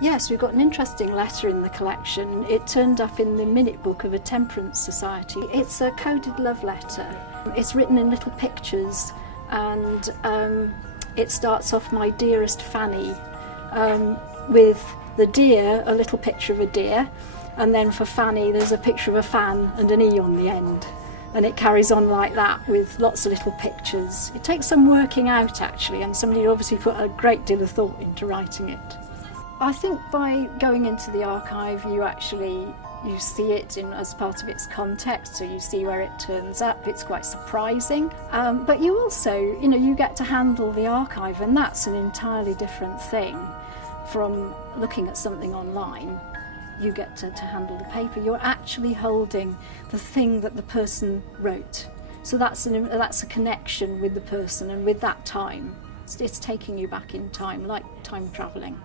Yes, we've got an interesting letter in the collection. It turned up in the minute book of a temperance society. It's a coded love letter. It's written in little pictures, and it starts off, "My dearest Fanny," with the deer, a little picture of a deer, and then for Fanny there's a picture of a fan and an E on the end. And it carries on like that with lots of little pictures. It takes some working out actually, and somebody obviously put a great deal of thought into writing it. I think by going into the archive you see it as part of its context, so you see where it turns up. It's quite surprising, but you also, you get to handle the archive, and that's an entirely different thing from looking at something online. You get to handle the paper. You're actually holding the thing that the person wrote. So that's a connection with the person and with that time. It's taking you back in time, like time travelling.